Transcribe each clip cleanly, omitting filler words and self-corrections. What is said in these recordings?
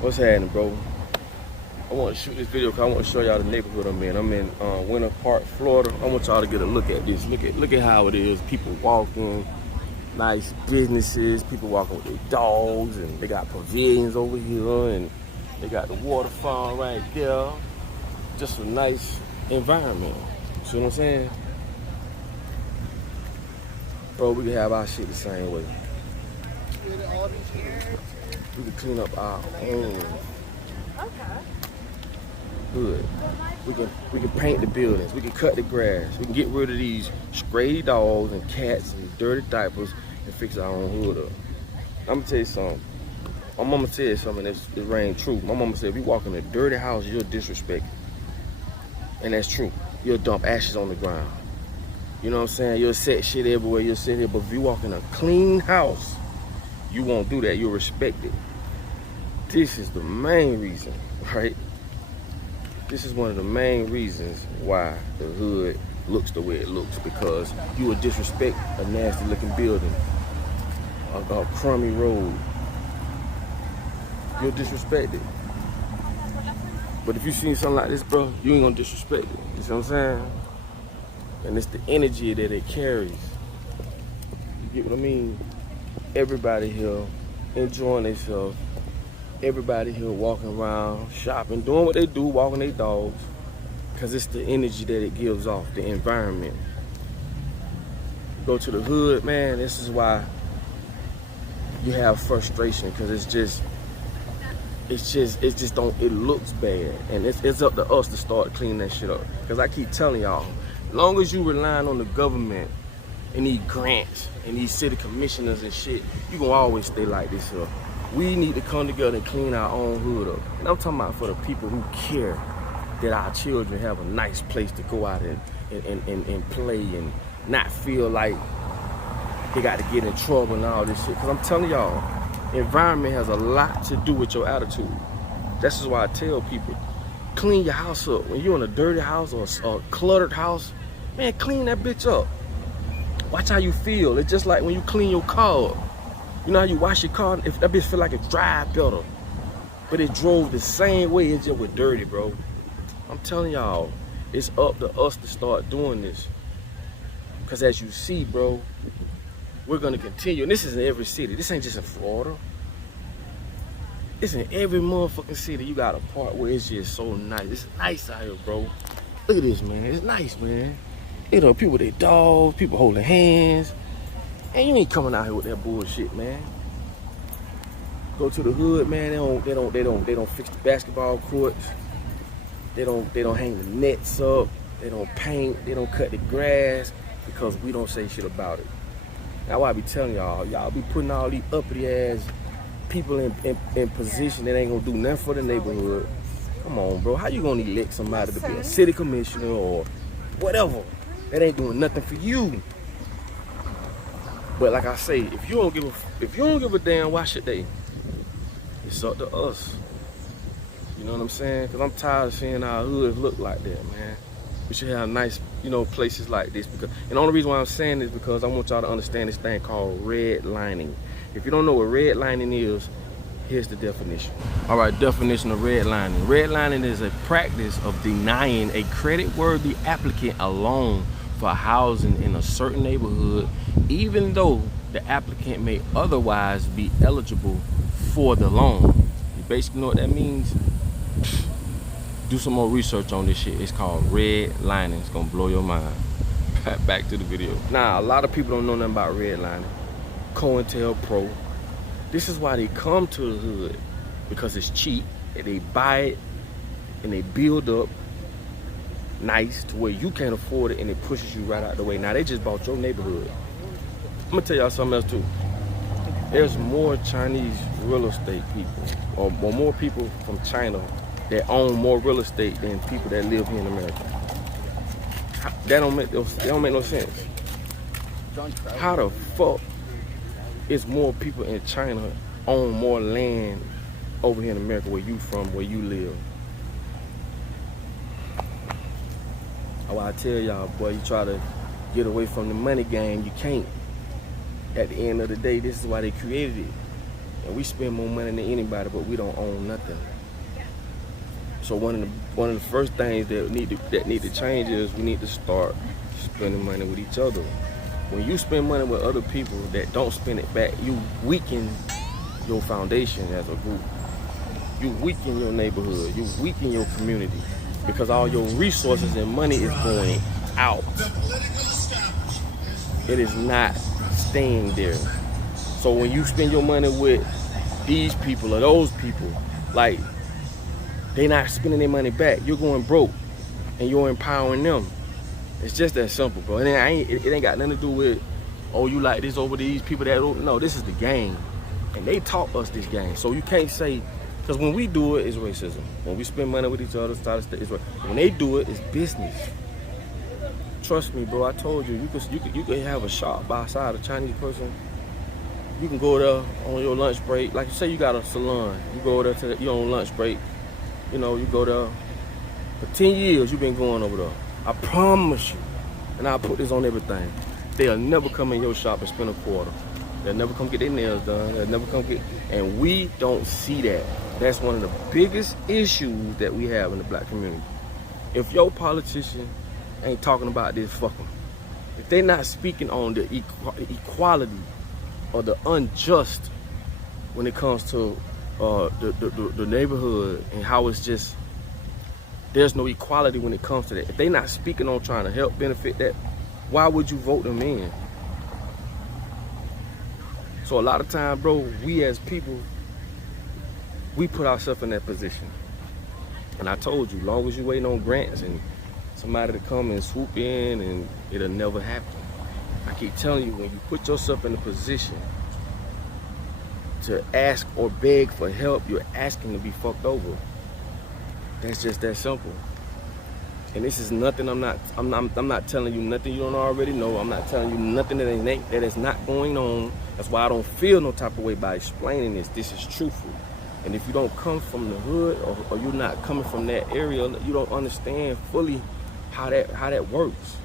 What's happening, bro? I want to shoot this video because I want to show y'all the neighborhood I'm in. I'm in Winter Park, Florida. I want y'all to get a look at this. Look at how it is. People walking, nice businesses, people walking with their dogs, and they got pavilions over here, and they got the waterfall right there. Just a nice environment. See what I'm saying? Bro, we can have our shit the same way. We can clean up our own hood. We can paint the buildings. We can cut the grass. We can get rid of these stray dogs and cats and dirty diapers and fix our own hood up. I'm gonna tell you something. My mama said something that rang true. My mama said if you walk in a dirty house, you're disrespected. And that's true. You'll dump ashes on the ground. You know what I'm saying? You'll set shit everywhere. You'll sit here. But if you walk in a clean house, you won't do that. You'll respect it. This is the main reason, right? This is one of the main reasons why the hood looks the way it looks, because you would disrespect a nasty looking building, a crummy road. You'll disrespect it. But if you see something like this, bro, you ain't gonna disrespect it. You see what I'm saying? And it's the energy that it carries. You get what I mean? Everybody here enjoying themselves. Everybody here walking around, shopping, doing what they do, walking their dogs. Because it's the energy that it gives off, the environment. Go to the hood, man, this is why you have frustration, because it looks bad. And it's up to us to start cleaning that shit up. Because I keep telling y'all, as long as you relying on the government and these grants and these city commissioners and shit, you gonna always stay like this here. We need to come together and clean our own hood up. And I'm talking about for the people who care that our children have a nice place to go out and play and not feel like they got to get in trouble and all this shit. Because I'm telling y'all, environment has a lot to do with your attitude. This is why I tell people, clean your house up. When you're in a dirty house or a cluttered house, man, clean that bitch up. Watch how you feel. It's just like when you clean your car up. You know how you wash your car? If that bitch feel like it drive better, but it drove the same way, it just was dirty, bro. I'm telling y'all, it's up to us to start doing this. Because as you see, bro, we're gonna continue. And this is in every city. This ain't just in Florida. It's in every motherfucking city. You got a part where it's just so nice. It's nice out here, bro. Look at this, man. It's nice, man. You know, people with their dogs, people holding hands. And you ain't coming out here with that bullshit, man. Go to the hood, man. They don't fix the basketball courts. They don't hang the nets up. They don't paint. They don't cut the grass because we don't say shit about it. Now I be telling y'all be putting all these uppity ass people in position that ain't gonna do nothing for the neighborhood. Come on, bro. How you gonna elect somebody to be a city commissioner or whatever that ain't doing nothing for you? But like I say, if you don't give a damn, why should they? It's up to us. You know what I'm saying? Because I'm tired of seeing our hoods look like that, man. We should have nice, places like this. And the only reason why I'm saying this is because I want y'all to understand this thing called redlining. If you don't know what redlining is, here's the definition. All right, definition of redlining. Redlining is a practice of denying a credit-worthy applicant a loan for housing in a certain neighborhood, even though the applicant may otherwise be eligible for the loan. You basically know what that means? Do some more research on this shit. It's called redlining. It's gonna blow your mind. Back to the video. Now, a lot of people don't know nothing about redlining. COINTELPRO. This is why they come to the hood, because it's cheap, and they buy it, and they build up nice to where you can't afford it, and it pushes you right out the way. Now, they just bought your neighborhood. I'm gonna tell y'all something else too. There's more Chinese real estate people, or more people from China that own more real estate than people that live here in America. That don't make no sense. How the fuck is more people in China own more land over here in America where you from, where you live? Oh, I tell y'all, boy, you try to get away from the money game, you can't. At the end of the day, this is why they created it. And we spend more money than anybody, but we don't own nothing. So one of the first things that need to change is we need to start spending money with each other. When you spend money with other people that don't spend it back, you weaken your foundation as a group. You weaken your neighborhood. You weaken your community because all your resources and money is going out. It is not staying there. So when you spend your money with these people or those people, like, they not spending their money back, you're going broke and you're empowering them. It's just that simple, bro. And it ain't got nothing to do with, oh, you like this over these people that don't. No, this is the game. And they taught us this game. So you can't say, because when we do it, it's racism. When we spend money with each other, it's right. When they do it, it's business. Trust me, bro. I told you, you could have a shop by side a Chinese person. You can go there on your lunch break. Like you say, you got a salon. You go there you're on lunch break. You know, you go there. For 10 years, you've been going over there. I promise you, and I'll put this on everything, they'll never come in your shop and spend a quarter. They'll never come get their nails done. They'll never come get, and we don't see that. That's one of the biggest issues that we have in the black community. If your politician ain't talking about this, fuck them. If they're not speaking on the equality or the unjust when it comes to the neighborhood and how it's just, there's no equality when it comes to that. If they not speaking on trying to help benefit that, why would you vote them in? So a lot of times, bro, we as people, we put ourselves in that position. And I told you, long as you waiting on grants and somebody to come and swoop in, and it'll never happen. I keep telling you, when you put yourself in a position to ask or beg for help, you're asking to be fucked over. That's just that simple. And this is nothing. I'm not telling you nothing you don't already know. I'm not telling you nothing that is not going on. That's why I don't feel no type of way by explaining this. This is truthful. And if you don't come from the hood, or you're not coming from that area, you don't understand fully how that works.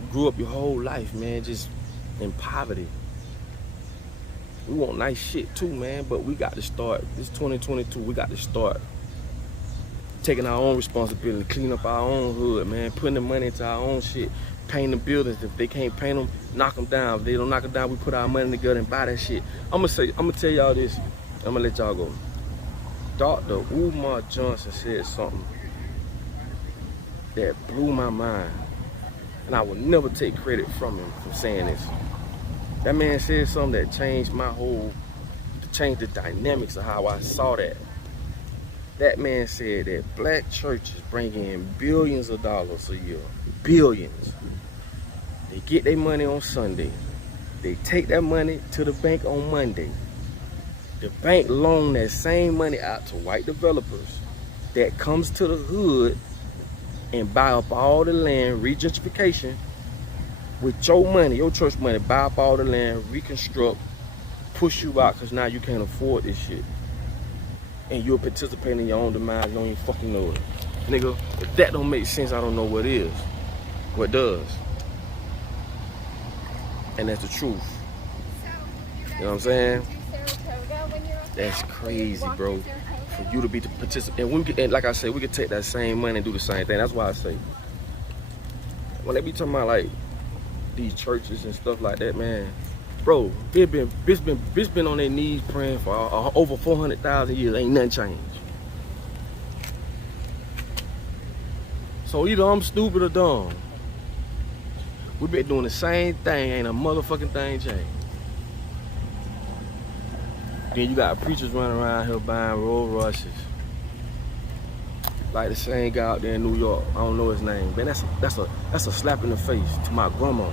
You grew up your whole life, man, just in poverty. We want nice shit too, man, but we got to start. It's 2022. We got to start taking our own responsibility, clean up our own hood, man, putting the money into our own shit, painting the buildings. If they can't paint them, knock them down. If they don't knock them down, we put our money together and buy that shit. I'm gonna tell y'all this. I'm gonna let y'all go. Dr. Umar Johnson said something that blew my mind, and I will never take credit from him for saying this. That man said something that changed the dynamics of how I saw that. That man said that black churches bring in billions of dollars a year. Billions. They get their money on Sunday. They take that money to the bank on Monday. The bank loan that same money out to white developers that comes to the hood and buy up all the land, regentrification, with your money, your church money, buy up all the land, reconstruct, push you out because now you can't afford this shit. And you're participating in your own demise, you don't even fucking know it. Nigga, if that don't make sense, I don't know what is. What does? And that's the truth. You know what I'm saying? That's crazy, bro. For you to be the participant. And like I said, we could take that same money and do the same thing. That's why I say, when they be talking about like these churches and stuff like that, man, bro, bitch been on their knees praying for over 400,000 years. Ain't nothing changed. So either I'm stupid or dumb. We been doing the same thing. Ain't a motherfucking thing changed. Then you got preachers running around here buying Rolls Royces. Like the same guy out there in New York. I don't know his name. Man, that's a slap in the face to my grandma.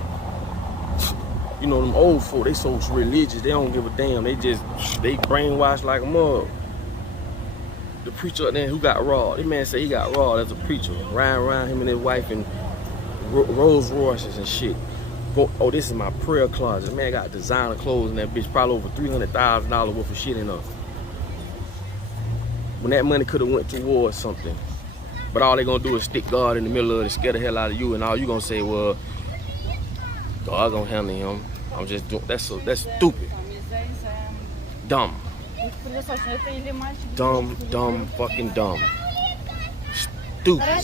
You know, them old folk, they so religious, they don't give a damn. They brainwashed like a mug. The preacher up there who got robbed, this man said he got robbed as a preacher. Riding around him and his wife in Rolls Royces and shit. Oh, this is my prayer closet. Man got designer clothes in that bitch, probably over $300,000 worth of shit in us. When that money could have went towards something. But all they gonna do is stick God in the middle of it, scare the hell out of you, and all you gonna say, well, God gonna handle him. I'm just doing, that's stupid. Dumb. Dumb, fucking dumb. Stupid.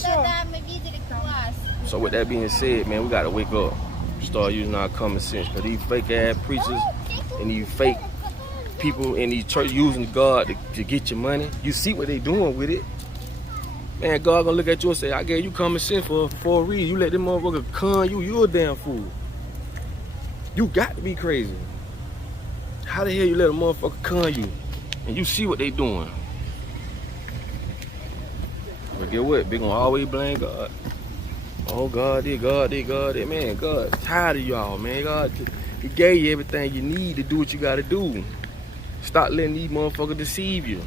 So with that being said, man, we gotta wake up. Start using our common sense. Cause these fake ass preachers and these fake people in these churches using God to get your money. You see what they doing with it. Man, God gonna look at you and say, I gave you common sense for a reason. You let them motherfucker con you, you a damn fool. You got to be crazy. How the hell you let a motherfucker con you? And you see what they doing. But get what? They gonna always blame God. Oh, God did, man, God tired of y'all, man. God, he gave you everything you need to do what you gotta do. Stop letting these motherfuckers deceive you.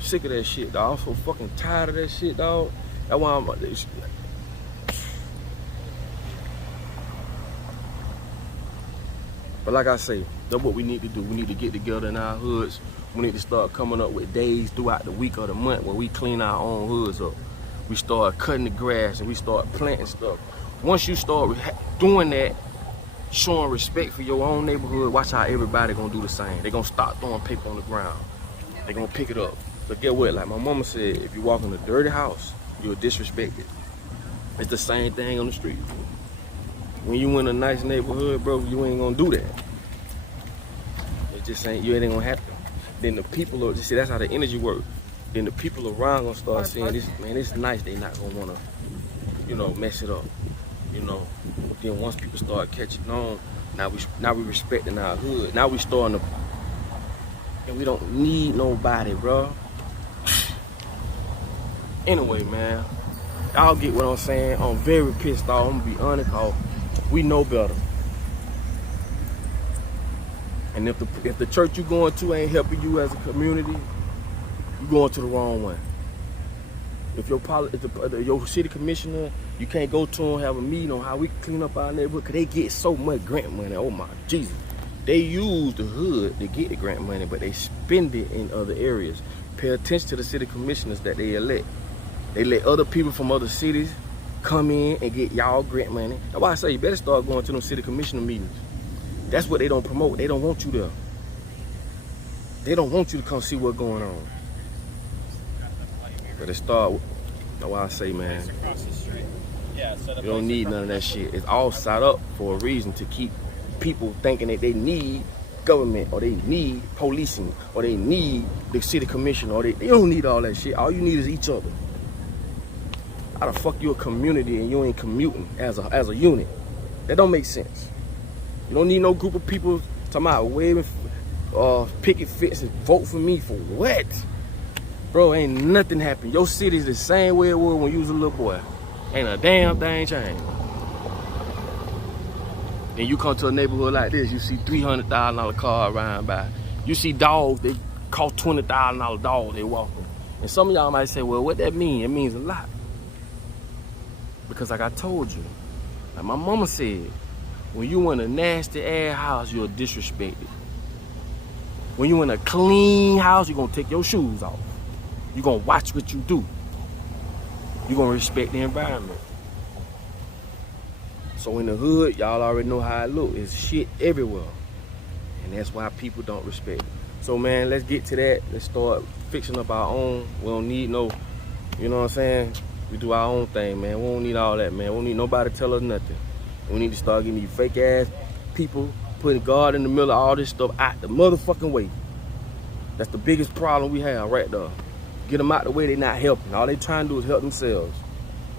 Sick of that shit, dog. I'm so fucking tired of that shit, dog. That's why I'm. But like I say, that's what we need to do. We need to get together in our hoods. We need to start coming up with days throughout the week or the month where we clean our own hoods up. We start cutting the grass and we start planting stuff. Once you start doing that, showing respect for your own neighborhood, watch how everybody gonna do the same. They gonna start throwing paper on the ground. They gonna pick it up. But get what? Like my mama said, if you walk in a dirty house, you're disrespected. It's the same thing on the street. When you in a nice neighborhood, bro, you ain't gonna do that. It just ain't, you ain't gonna happen. Then the people are, see, that's how the energy works. Then the people around gonna start saying, this, man, it's nice. They not gonna wanna, you know, mess it up. You know. Then once people start catching on, now we respecting our hood. Now we starting to, and we don't need nobody, bro. Anyway, man, y'all get what I'm saying. I'm very pissed off. I'm gonna be honest, cause we know better. And if the church you going to ain't helping you as a community, you going to the wrong one. If your city commissioner, you can't go to them, have a meeting on how we can clean up our neighborhood, cause they get so much grant money. Oh my Jesus. They use the hood to get the grant money, but they spend it in other areas. Pay attention to the city commissioners that they elect. They let other people from other cities come in and get y'all grant money. That's why I say you better start going to them city commissioner meetings. That's what they don't promote. They don't want you there. They don't want you to come see what's going on. But it start, that's why I say, man, you don't need none of that shit. It's all set up for a reason to keep people thinking that they need government, or they need policing, or they need the city commission, or they don't need all that shit. All you need is each other. How the fuck you a community and you ain't commuting as a unit? That don't make sense. You don't need no group of people talking about waving picket fence and vote for me for what? Bro, ain't nothing happened. Your city's the same way it was when you was a little boy. Ain't a damn thing changed. Then you come to a neighborhood like this, you see $300,000 car riding by. You see dogs, they cost $20,000 dogs they walking. And some of y'all might say, well, what that mean? It means a lot. Because like I told you, like my mama said, when you in a nasty ass house, you're disrespected. When you in a clean house, you're gonna take your shoes off. You're gonna watch what you do. You're gonna respect the environment. So in the hood, y'all already know how it look. It's shit everywhere. And that's why people don't respect it. So man, let's get to that. Let's start fixing up our own. We don't need no, you know what I'm saying? We do our own thing, man. We don't need all that, man. We don't need nobody to tell us nothing. We need to start getting these fake ass people, putting God in the middle of all this stuff out the motherfucking way. That's the biggest problem we have right there. Get them out the way, they not helping. All they trying to do is help themselves.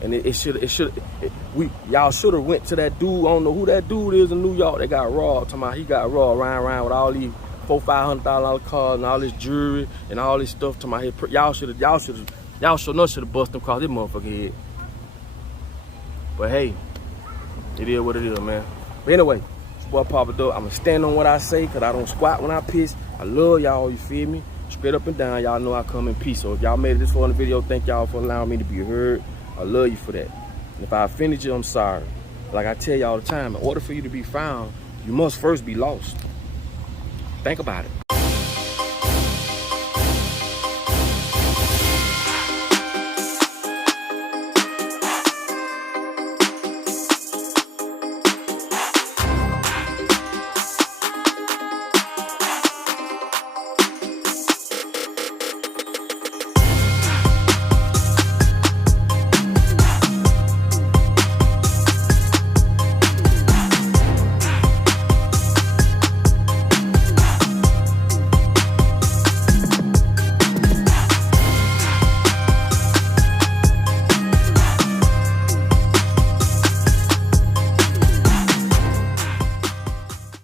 And y'all should have went to that dude. I don't know who that dude is in New York that got robbed. Talking about he got robbed, riding around with all these $400,000-$500,000 cars and all this jewelry and all this stuff. Talking about y'all should have busted him across this motherfucking head. But hey, it is what it is, man. But anyway, it's boy Papa Dope. I'ma stand on what I say, cause I don't squat when I piss. I love y'all, you feel me? Straight up and down, y'all know I come in peace. So if y'all made it this far in the video, thank y'all for allowing me to be heard. I love you for that. And if I offended you, I'm sorry. Like I tell you all the time, in order for you to be found, you must first be lost. Think about it.